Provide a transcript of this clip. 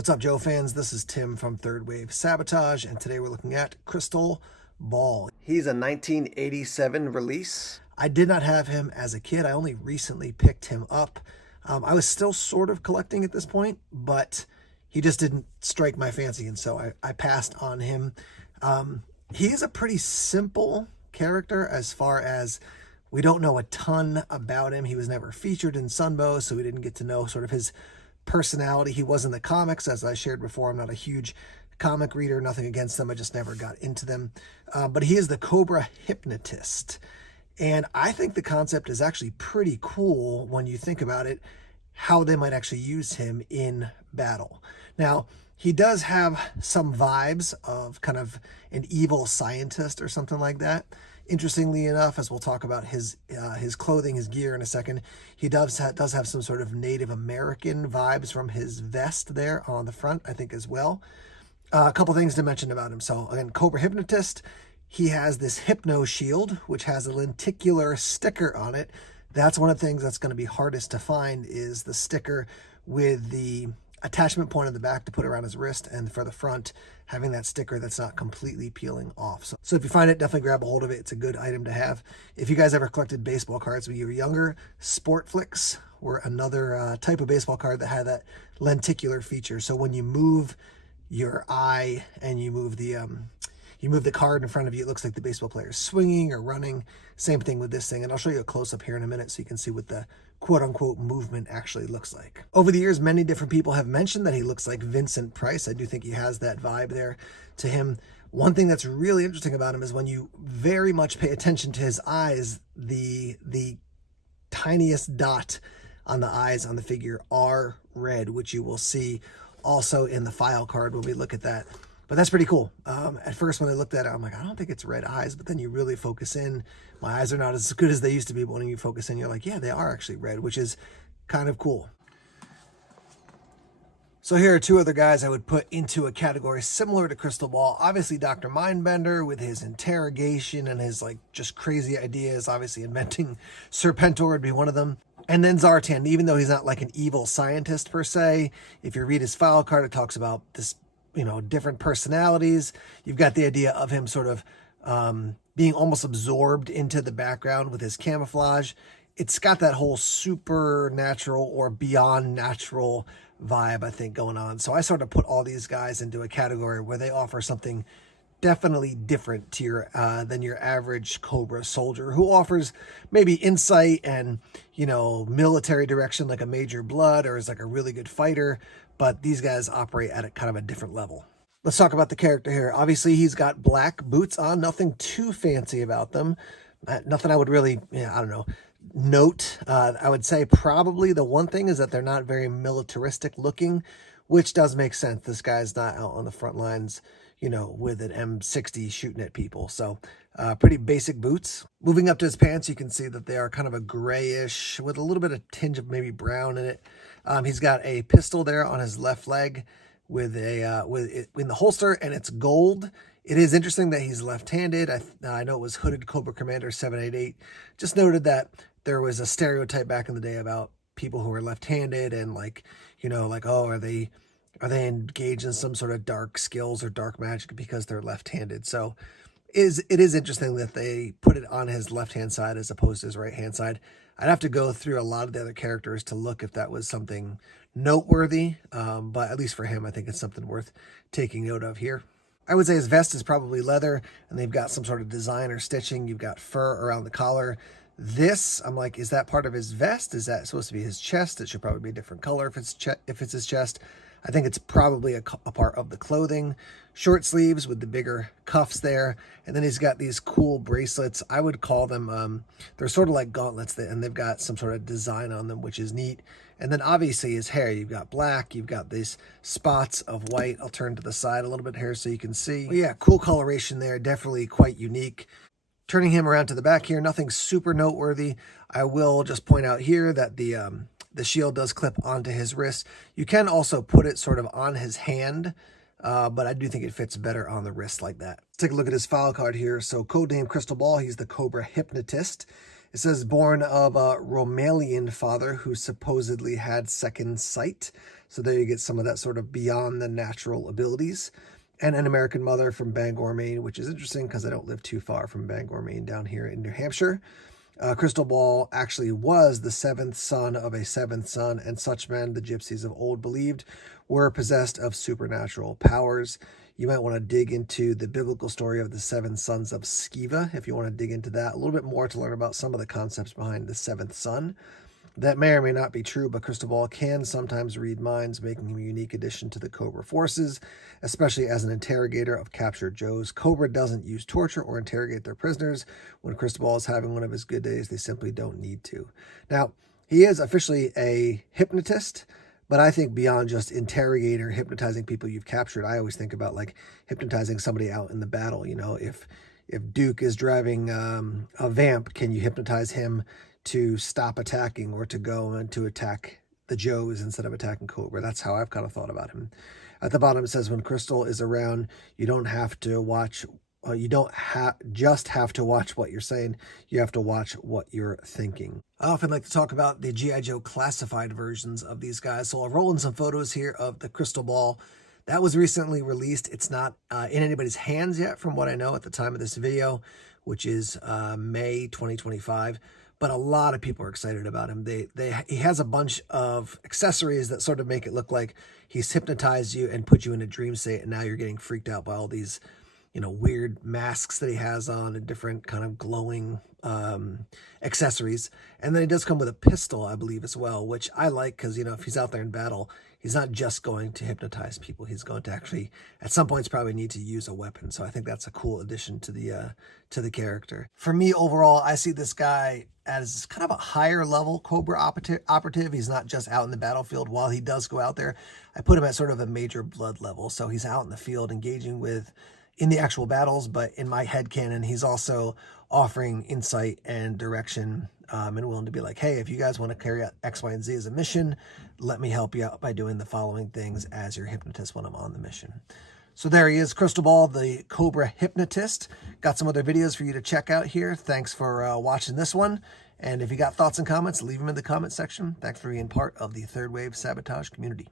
What's up, Joe fans? This is Tim from Third Wave Sabotage, and today we're looking at Crystal Ball. He's a 1987 release. I did not have him as a kid. I only recently picked him up. I was still sort of collecting at this point, but he just didn't strike my fancy, and so I passed on him. He is a pretty simple character as far as we don't know a ton about him. He was never featured in Sunbow, so we didn't get to know sort of his personality. He was in the comics, as I shared before. I'm not a huge comic reader, nothing against them. I just never got into them. But he is the Cobra hypnotist. And I think the concept is actually pretty cool when you think about it, how they might actually use him in battle. Now, he does have some vibes of kind of an evil scientist or something like that. Interestingly enough, as we'll talk about his clothing, his gear in a second, he does have some sort of Native American vibes from his vest there on the front, I think, as well. A couple things to mention about him. So again, Cobra hypnotist, he has this hypno shield, which has a lenticular sticker on it. That's one of the things that's going to be hardest to find, is the sticker with the attachment point in the back to put around his wrist, and for the front having that sticker that's not completely peeling off. So if you find it, definitely grab a hold of it. It's a good item to have. If you guys ever collected baseball cards when you were younger, Sport Flicks were another type of baseball card that had that lenticular feature. So when you move your eye and you move the card in front of you, it looks like the baseball player is swinging or running. Same thing with this thing, and I'll show you a close-up here in a minute so you can see what the quote-unquote movement actually looks like. Over the years, many different people have mentioned that he looks like Vincent Price. I do think he has that vibe there to him. One thing that's really interesting about him is when you very much pay attention to his eyes, the tiniest dot on the eyes on the figure are red, which you will see also in the file card when we look at that. But that's pretty cool. At first, when I looked at it, I'm like, I don't think it's red eyes. But then you really focus in. My eyes are not as good as they used to be. But when you focus in, you're like, yeah, they are actually red, which is kind of cool. So here are two other guys I would put into a category similar to Crystal Ball. Obviously, Dr. Mindbender with his interrogation and his like just crazy ideas. Obviously, inventing Serpentor would be one of them. And then Zartan, even though he's not like an evil scientist per se, if you read his file card, it talks about this, different personalities. You've got the idea of him sort of being almost absorbed into the background with his camouflage. It's got that whole supernatural or beyond natural vibe, I think, going on. So I sort of put all these guys into a category where they offer something definitely different to your than your average Cobra soldier, who offers maybe insight and military direction like a Major Blood, or is like a really good fighter. But these guys operate at a kind of a different level. Let's talk about the character here. Obviously, he's got black boots on. Nothing too fancy about them. Nothing I would really, note. I would say probably the one thing is that they're not very militaristic looking, which does make sense. This guy's not out on the front lines, with an M60 shooting at people. So pretty basic boots. Moving up to his pants, you can see that they are kind of a grayish with a little bit of tinge of maybe brown in it. He's got a pistol there on his left leg with it in the holster, and it's gold. It is interesting that he's left-handed. I know it was Hooded Cobra Commander 788. Just noted that there was a stereotype back in the day about people who were left-handed and oh, are they engaged in some sort of dark skills or dark magic because they're left-handed? So it is interesting that they put it on his left-hand side as opposed to his right-hand side. I'd have to go through a lot of the other characters to look if that was something noteworthy, but at least for him, I think it's something worth taking note of here. I would say his vest is probably leather, and they've got some sort of design or stitching. You've got fur around the collar. This, I'm like, is that part of his vest? Is that supposed to be his chest? It should probably be a different color if it's his chest. I think it's probably a part of the clothing. Short sleeves with the bigger cuffs there. And then he's got these cool bracelets. I would call them, they're sort of like gauntlets, and they've got some sort of design on them, which is neat. And then obviously his hair, you've got black, you've got these spots of white. I'll turn to the side a little bit here so you can see. But yeah, cool coloration there, definitely quite unique. Turning him around to the back here, nothing super noteworthy. I will just point out here that the shield does clip onto his wrist. You can also put it sort of on his hand, but I do think it fits better on the wrist like that. Let's take a look at his file card here. So codename Crystal Ball, he's the Cobra hypnotist. It says born of a Romalian father who supposedly had second sight. So there you get some of that sort of beyond the natural abilities. And an American mother from Bangor, Maine, which is interesting because I don't live too far from Bangor, Maine, down here in New Hampshire. Crystal Ball actually was the seventh son of a seventh son, and such men, the gypsies of old believed, were possessed of supernatural powers. You might want to dig into the biblical story of the seven sons of Sceva if you want to dig into that a little bit more to learn about some of the concepts behind the seventh son. That may or may not be true, but Crystal Ball can sometimes read minds, making him a unique addition to the Cobra forces, especially as an interrogator of captured Joes. Cobra doesn't use torture or interrogate their prisoners. When Crystal Ball is having one of his good days, they simply don't need to. Now, he is officially a hypnotist, but I think beyond just interrogator, hypnotizing people you've captured, I always think about like hypnotizing somebody out in the battle. You know, if Duke is driving a vamp, can you hypnotize him to stop attacking or to go and to attack the Joes instead of attacking Cobra? That's how I've kind of thought about him. At the bottom, it says when Crystal is around, you don't have to watch. You don't just have to watch what you're saying. You have to watch what you're thinking. I often like to talk about the G.I. Joe classified versions of these guys. So I'll roll in some photos here of the Crystal Ball. That was recently released. It's not in anybody's hands yet, from what I know at the time of this video, which is May 2025. But a lot of people are excited about him. He has a bunch of accessories that sort of make it look like he's hypnotized you and put you in a dream state, and now you're getting freaked out by all these, you know, weird masks that he has on and different kind of glowing accessories. And then he does come with a pistol, I believe, as well, which I like because, you know, if he's out there in battle, he's not just going to hypnotize people. He's going to actually, at some points, probably need to use a weapon. So I think that's a cool addition to the character. For me, overall, I see this guy as kind of a higher level Cobra operative. He's not just out in the battlefield. While he does go out there, I put him at sort of a major blood level. So he's out in the field engaging in the actual battles, but in my headcanon, he's also offering insight and direction and willing to be like, hey, if you guys want to carry out X, Y, and Z as a mission, let me help you out by doing the following things as your hypnotist when I'm on the mission. So there he is, Crystal Ball, the Cobra hypnotist. Got some other videos for you to check out here. Thanks for watching this one. And if you got thoughts and comments, leave them in the comment section. Thanks for being part of the Third Wave Sabotage community.